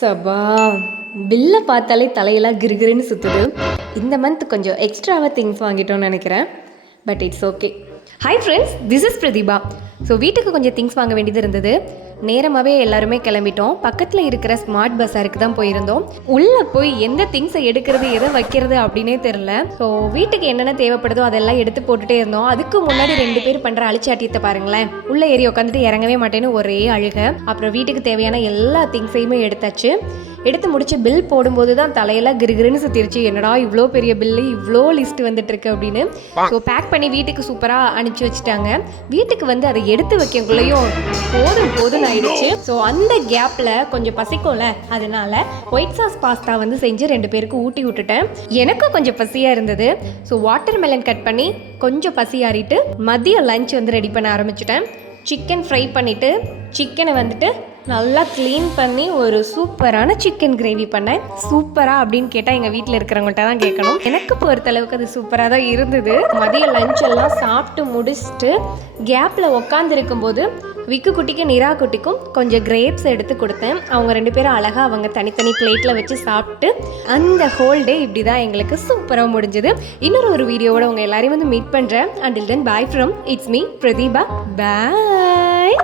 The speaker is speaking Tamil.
சபா பில்லை பார்த்தாலே தலையெல்லாம் கிருகிருன்னு சுற்றுது. இந்த மந்த் கொஞ்சம் எக்ஸ்ட்ராவாக திங்ஸ் வாங்கிட்டோம்னு நினைக்கிறேன். But it's okay. Hi friends, this is Pratibha. So வீட்டுக்கு கொஞ்சம் திங்ஸ் வாங்க வேண்டியது இருந்தது. நேரமாகவே எல்லாருமே கிளம்பிட்டோம். பக்கத்தில் இருக்கிற ஸ்மார்ட் பஸாருக்கு தான் போயிருந்தோம். உள்ளே போய் எந்த திங்ஸை எடுக்கிறது எதை வைக்கிறது அப்படின்னே தெரில. ஸோ வீட்டுக்கு என்னென்ன தேவைப்படுதோ அதெல்லாம் எடுத்து போட்டுகிட்டே இருந்தோம். அதுக்கு முன்னாடி 2 பேர் பண்ணுற அழிச்சாட்டியத்தை பாருங்களேன். உள்ளே ஏறி உட்காந்துட்டு இறங்கவே மாட்டேன்னு ஒரே அழுக. அப்புறம் வீட்டுக்கு தேவையான எல்லா திங்ஸையுமே எடுத்தாச்சு. எடுத்து முடிச்சு பில் போடும்போது தான் தலையெல்லாம் கிருகிருன்னு சுற்றிருச்சு. என்னடா இவ்வளோ பெரிய பில்லு, இவ்வளோ லிஸ்ட் வந்துட்டு இருக்கு அப்படின்னு. ஸோ பேக் பண்ணி வீட்டுக்கு சூப்பராக அனுப்பிச்சி வச்சுட்டாங்க. வீட்டுக்கு வந்து அதை எடுத்து வைக்கக்குள்ளேயும் போதும் ஆயிடுச்சு. ஸோ அந்த கேப்பில் கொஞ்சம் பசிக்கும்ல, அதனால ஒயிட் சாஸ் பாஸ்தா வந்து செஞ்சு 2 பேருக்கு ஊட்டி விட்டுட்டேன். எனக்கும் கொஞ்சம் பசியாக இருந்தது. ஸோ வாட்டர் மெலன் கட் பண்ணி கொஞ்சம் பசி ஆறிட்டு மதியம் லஞ்ச் வந்து ரெடி பண்ண ஆரம்பிச்சிட்டேன். சிக்கன் ஃப்ரை பண்ணிவிட்டு சிக்கனை வந்துட்டு நல்லா க்ளீன் பண்ணி ஒரு சூப்பரான சிக்கன் கிரேவி பண்ணேன். சூப்பராக அப்படின்னு கேட்டால் எங்கள் வீட்டில் இருக்கிறவங்கள்ட்ட தான் கேட்கணும். எனக்கு பொறுத்தளவுக்கு அது சூப்பராக தான் இருந்தது. மதியம் லஞ்ச் எல்லாம் சாப்பிட்டு முடிச்சுட்டு கேப்பில் உட்காந்துருக்கும் போது விக்கு குட்டிக்கு நிரா குட்டிக்கும் கொஞ்சம் கிரேப்ஸ் எடுத்து கொடுத்தேன். அவங்க 2 பேரும் அழகாக அவங்க தனித்தனி பிளேட்டில் வச்சு சாப்பிட்டு அந்த ஹோல் டே இப்படி தான் எங்களுக்கு சூப்பராக முடிஞ்சது. இன்னொரு வீடியோவோட உங்கள் எல்லாரையும் வந்து மீட் பண்ணுறேன். Until then bye from it's me Pratibha. Bye.